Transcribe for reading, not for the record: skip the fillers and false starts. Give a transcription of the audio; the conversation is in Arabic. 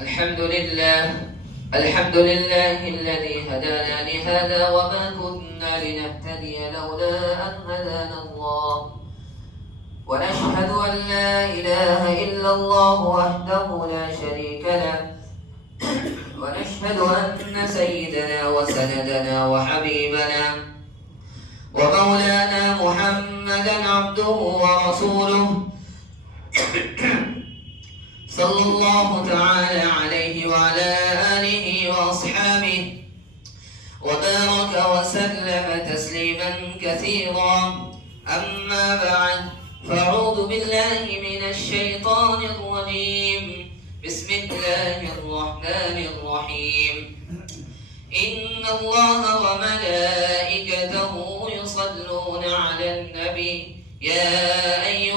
الحمد لله الحمد لله الذي هدانا لهذا وما كنا لنهتدي لولا أن هدانا الله ونشهد أن لا إله إلا الله وحده لا شريك له ونشهد أن سيدنا وسندنا وحبيبنا ومولانا محمدا عبده ورسوله صلى الله تعالى عليه وعلى آله وأصحابه وبارك وسلم تسليما كثيرا. أما بعد، فأعوذ بالله من الشيطان الرجيم. بسم الله الرحمن الرحيم. إن الله وملائكته يصلون على النبي يا أيها